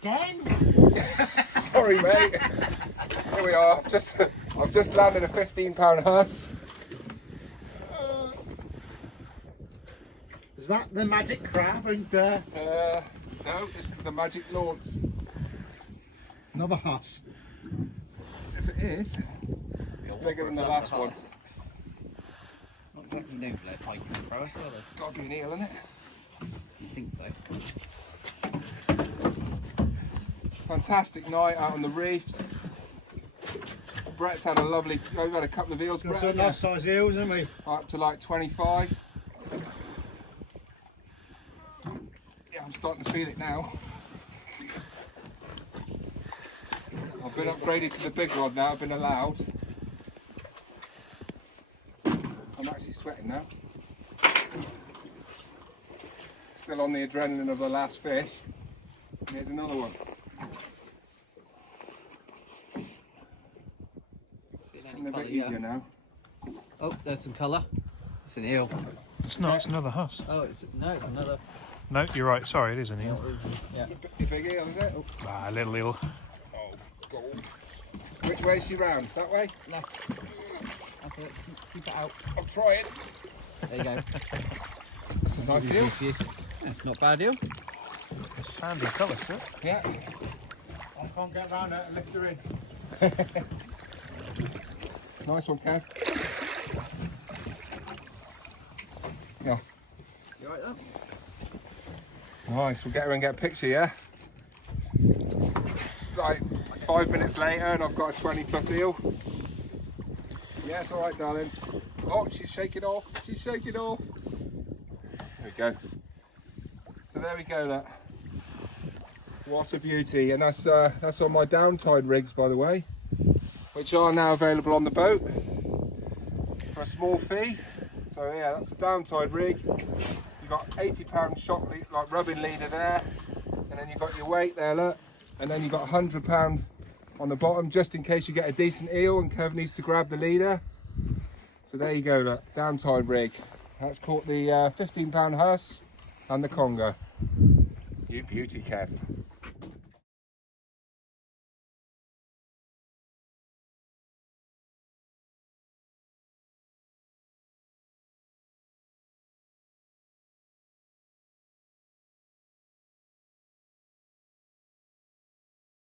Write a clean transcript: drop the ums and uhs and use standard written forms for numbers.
again? Sorry, mate. Here we are. I've just landed a 15-pound huss. Is that the magic crab? And No, this is the magic lords. another huss. If it is, bigger than the last one. Not exactly known for their fighting prowess, are they? Gotta be an eel, isn't it? You think so? Fantastic night out on the reefs. Brett's had a lovely. We've had a couple of eels. Got Brett, some nice size eels, haven't we? up to like 25. Yeah, I'm starting to feel it now. I've been upgraded to the big rod now. I've been allowed. I'm actually sweating now. Still on the adrenaline of the last fish. Here's another one. Getting a bit easier now. Oh, there's some colour. It's an eel. It's not, it's another huss. Oh, it's another. No, you're right, sorry, it is an eel. Yeah. It's a big eel, is it? Ah, a little eel. Oh, gold. Which way is she round? That way? Left. That's it. Keep it out. I'm trying. There you go. That's a nice eel. That's not bad eel. It's sandy colour, sir. Yeah. I can't get round it and lift her in. Nice one, Kev. Yeah. You alright there? Nice, we'll get her and get a picture, yeah? It's like 5 minutes later and I've got a 20+ eel. Yeah, it's alright, darling. Oh, she's shaking off. She's shaking off. There we go. So there we go, look. What a beauty. And that's on my Downtide rigs, by the way, which are now available on the boat for a small fee. So yeah, that's the Downtide rig. You've got 80-pound shot like rubbing leader there, and then you've got your weight there, look, and then you've got 100-pound on the bottom just in case you get a decent eel and Kev needs to grab the leader. So there you go, look, Downtide rig. That's caught the 15-pound huss and the conger. You beauty, Kev.